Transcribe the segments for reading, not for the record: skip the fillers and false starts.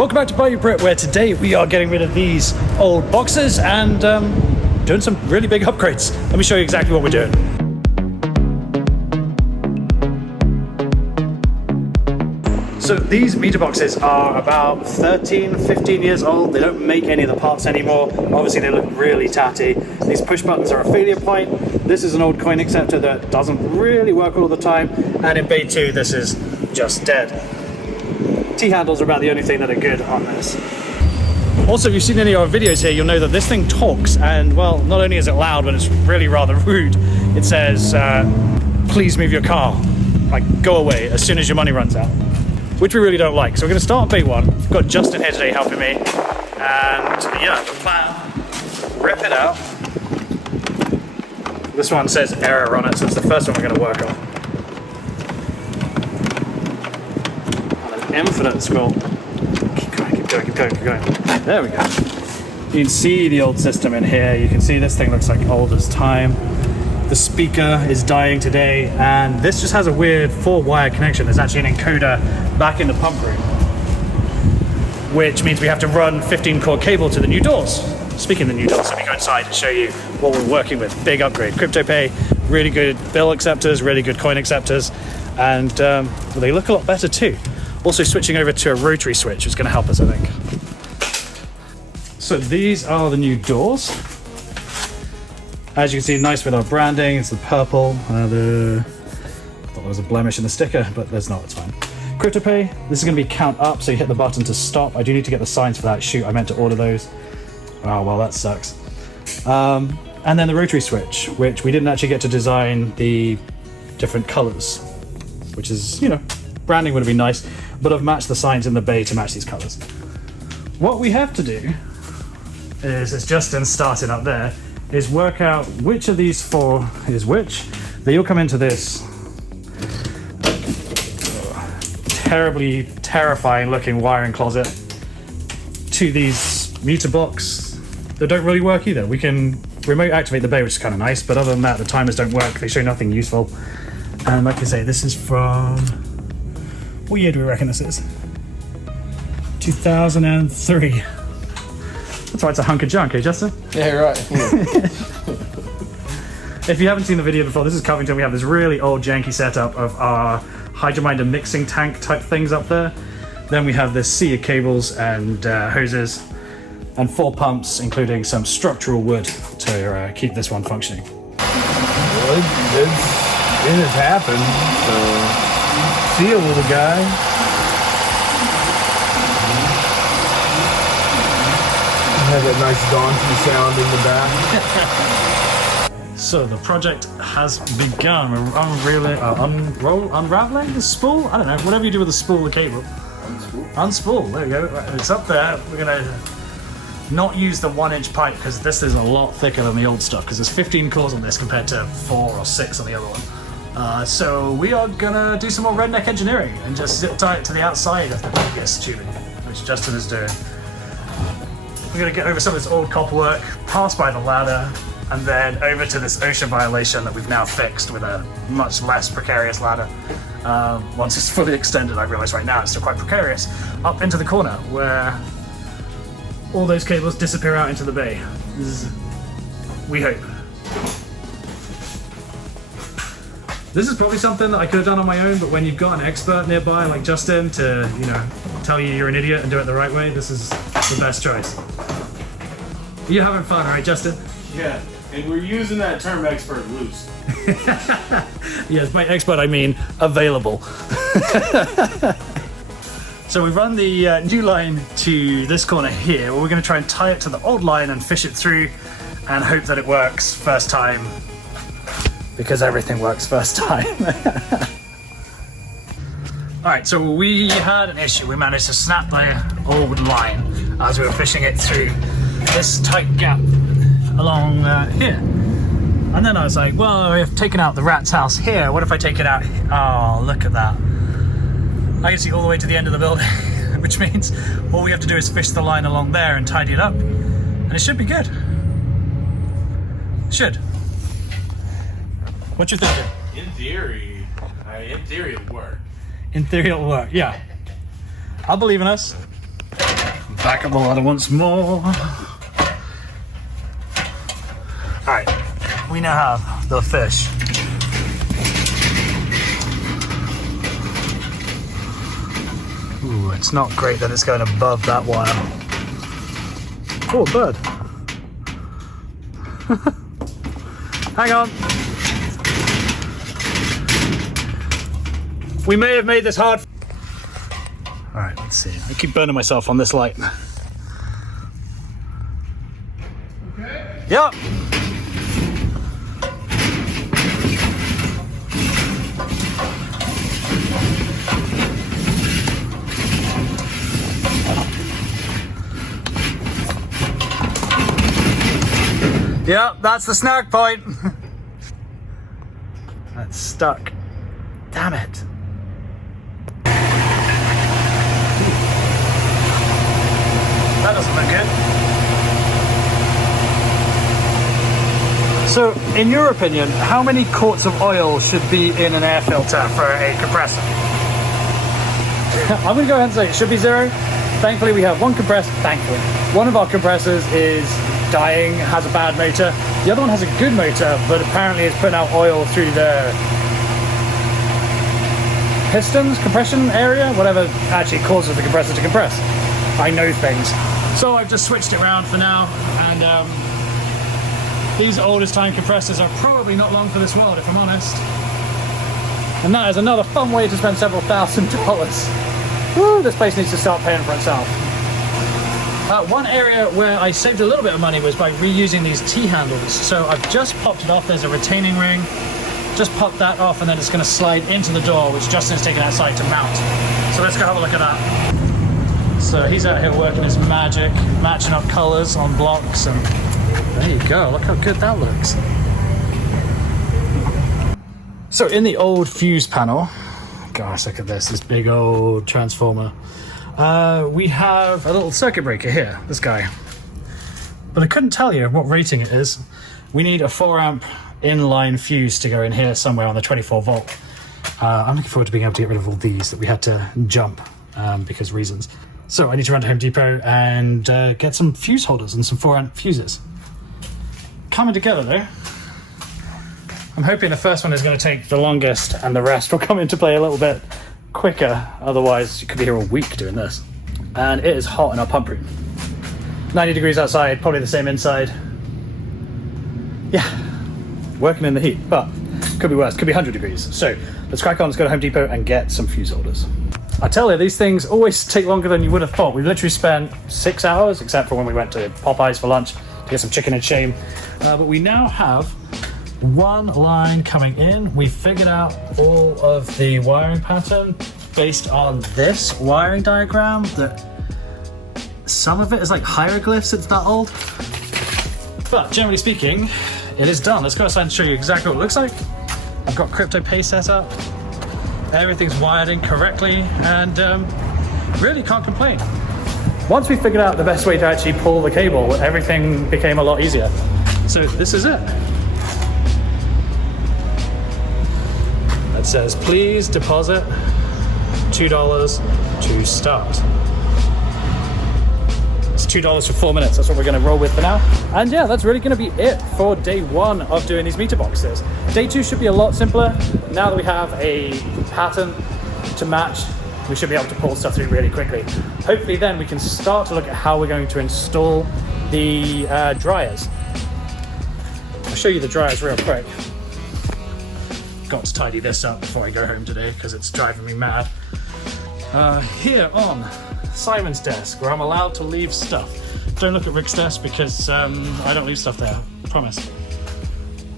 Welcome back to Bayou Brit, where today we are getting rid of these old boxes and doing some really big upgrades. Let me show you exactly what we're doing. So these meter boxes are about 13, 15 years old. They don't make any of the parts anymore. Obviously they look really tatty. These push buttons are a failure point. This is an old coin acceptor that doesn't really work all the time. And in Bay 2, this is just dead. T-handles are about the only thing that are good on this. Also, if you've seen any of our videos here, you'll know that this thing talks, and well, not only is it loud, but it's really rather rude. It says, please move your car, like go away as soon as your money runs out, which we really don't like. So we're gonna start on Bay 1. We've got Justin here today helping me, and yeah, the plan, rip it out. This one says error on it, so it's the first one we're gonna work on. Infinite scroll. Keep going. There we go. You can see the old system in here. You can see this thing looks like old as time. The speaker is dying today, and this just has a weird 4-wire connection. There's actually an encoder back in the pump room, which means we have to run 15-cord cable to the new doors. Speaking of the new doors, let me go inside and show you what we're working with. Big upgrade. CryptoPay, really good bill acceptors, really good coin acceptors, and well, they look a lot better too. Also switching over to a rotary switch is going to help us, I think. So these are the new doors. As you can see, nice with our branding. It's the purple. I thought there was a blemish in the sticker, but there's not, it's fine. CryptoPay, this is going to be count up, so you hit the button to stop. I do need to get the signs for that. Shoot, I meant to order those. Oh, well, that sucks. And then the rotary switch, which we didn't actually get to design the different colors, which is, you know, branding would have been nice, but I've matched the signs in the bay to match these colors. What we have to do is, as Justin started up there, is work out which of these 4 is which. They all come into this terribly terrifying looking wiring closet to these meter box that don't really work either. We can remote activate the bay, which is kind of nice, but other than that, the timers don't work. They show nothing useful. And like I say, this is from... what year do we reckon this is? 2003. That's why it's a hunk of junk, eh, Justin? Yeah, right. If you haven't seen the video before, this is Covington. We have this really old janky setup of our hydrominder mixing tank type things up there. Then we have this sea of cables and hoses and 4 pumps, including some structural wood to keep this one functioning. Well, it has happened, so... See you, little guy. You have that nice daunting sound in the back. So the project has begun. We're unraveling the spool? I don't know, whatever you do with the spool of the cable. Unspool, there we go. It's up there. We're gonna not use the 1-inch pipe because this is a lot thicker than the old stuff, because there's 15 cores on this compared to 4 or 6 on the other one. So we are gonna do some more redneck engineering and just zip tie it to the outside of the biggest tubing, which Justin is doing. We're gonna get over some of this old copper work, pass by the ladder, and then over to this OSHA violation that we've now fixed with a much less precarious ladder. Once it's fully extended, I realise right now it's still quite precarious, up into the corner where all those cables disappear out into the bay. We hope. This is probably something that I could have done on my own, but when you've got an expert nearby like Justin to, you know, tell you you're an idiot and do it the right way, this is the best choice. You're having fun, right, Justin? Yeah, and we're using that term expert loose. Yes, by expert I mean available. So we've run the new line to this corner here, where we're going to try and tie it to the old line and fish it through and hope that it works first time, because everything works first time. Alright, so we had an issue. We managed to snap the old line as we were fishing it through this tight gap along here. And then I was like, well, I've taken out the rat's house here. What if I take it out? Oh, look at that. I can see all the way to the end of the building, which means all we have to do is fish the line along there and tidy it up. And it should be good. Should. What you thinking? In theory it'll work. In theory it'll work, yeah. I believe in us. Back up the ladder once more. Alright, we now have the fish. Ooh, it's not great that it's going above that wire. Oh, a bird. Hang on. We may have made this hard. Alright, let's see. I keep burning myself on this light. Okay. Yep. Yep, that's the snark point. That's stuck. Damn it. That doesn't look good. So, in your opinion, how many quarts of oil should be in an air filter for a compressor? I'm going to go ahead and say it should be 0. Thankfully, we have one compressor. Thankfully, one of our compressors is dying, has a bad motor. The other one has a good motor, but apparently it's putting out oil through the pistons, compression area, whatever actually causes the compressor to compress. I know things. So I've just switched it around for now, and these oldest time compressors are probably not long for this world, if I'm honest. And that is another fun way to spend several $1,000s. Woo, this place needs to start paying for itself. One area where I saved a little bit of money was by reusing these T-handles. So I've just popped it off, there's a retaining ring. Just pop that off and then it's going to slide into the door, which Justin's taken outside to mount. So let's go have a look at that. So he's out here working his magic, matching up colors on blocks, and there you go, look how good that looks. So in the old fuse panel, gosh, look at this big old transformer. We have a little circuit breaker here, this guy. But I couldn't tell you what rating it is. We need a 4 amp inline fuse to go in here somewhere on the 24 volt. I'm looking forward to being able to get rid of all these that we had to jump because reasons. So I need to run to Home Depot and get some fuse holders and some 4 amp fuses. Coming together though. I'm hoping the first one is going to take the longest and the rest will come into play a little bit quicker. Otherwise you could be here all week doing this. And it is hot in our pump room. 90 degrees outside, probably the same inside. Yeah, working in the heat, but could be worse, could be 100 degrees. So let's crack on, let's go to Home Depot and get some fuse holders. I tell you, these things always take longer than you would have thought. We literally spent 6 hours, except for when we went to Popeyes for lunch to get some chicken and shame. But we now have one line coming in. We figured out all of the wiring pattern based on this wiring diagram. That some of it is like hieroglyphs, it's that old. But generally speaking, it is done. Let's go outside and show you exactly what it looks like. I've got crypto pay set up. Everything's wired in correctly, and really can't complain. Once we figured out the best way to actually pull the cable, everything became a lot easier. So this is it. It says, please deposit $2 to start. It's $2 for 4 minutes. That's what we're going to roll with for now. And yeah, that's really going to be it for day 1 of doing these meter boxes. Day 2 should be a lot simpler. Now that we have a pattern to match, we should be able to pull stuff through really quickly. Hopefully then we can start to look at how we're going to install the dryers. I'll show you the dryers real quick. Got to tidy this up before I go home today because it's driving me mad. Here on Simon's desk, where I'm allowed to leave stuff. Don't look at Rick's desk because I don't leave stuff there, I promise.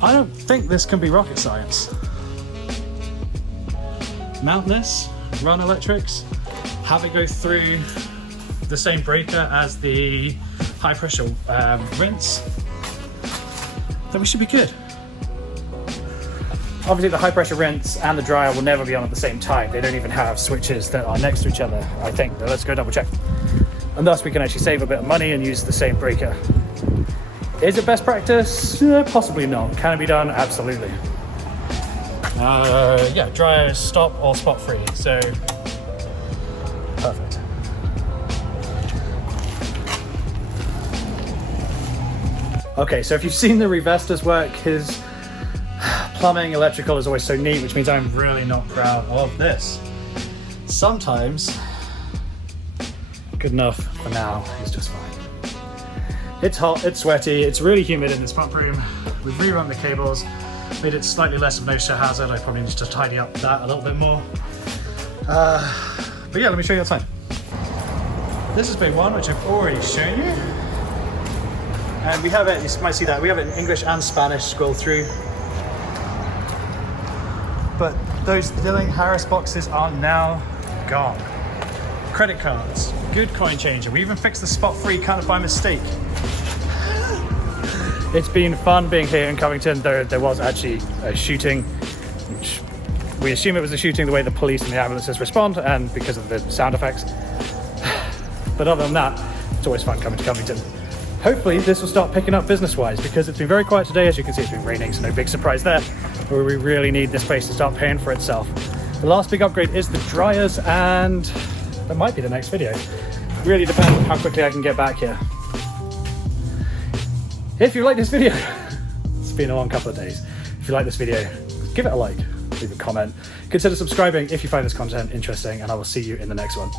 I don't think this can be rocket science. Mount this, run electrics, have it go through the same breaker as the high pressure rinse, then we should be good. Obviously the high pressure rinse and the dryer will never be on at the same time. They don't even have switches that are next to each other, I think. But let's go double check. And thus we can actually save a bit of money and use the same breaker. Is it best practice? Possibly not. Can it be done? Absolutely. Yeah, dryer is stop or spot free, so perfect. Okay, so if you've seen the Revestas work, his plumbing, electrical is always so neat, which means I'm really not proud of this. Sometimes, good enough for now is just fine. It's hot, it's sweaty, it's really humid in this pump room. We've rerun the cables, made it slightly less of an OSHA hazard. I probably need to tidy up that a little bit more. But yeah, let me show you outside. This has been one which I've already shown you. And we have it, you might see that, we have it in English and Spanish scroll through. But those Dilling Harris boxes are now gone. Credit cards, good coin changer. We even fixed the spot free kind of by mistake. It's been fun being here in Covington. There was actually a shooting, which we assume it was a shooting the way the police and the ambulances respond and because of the sound effects. But other than that, it's always fun coming to Covington. Hopefully this will start picking up business-wise because it's been very quiet today. As you can see, it's been raining, so no big surprise there. But we really need this place to start paying for itself. The last big upgrade is the dryers, and that might be the next video. Really depends on how quickly I can get back here. If you like this video, it's been a long couple of days. If you like this video, give it a like, leave a comment. Consider subscribing if you find this content interesting, and I will see you in the next one.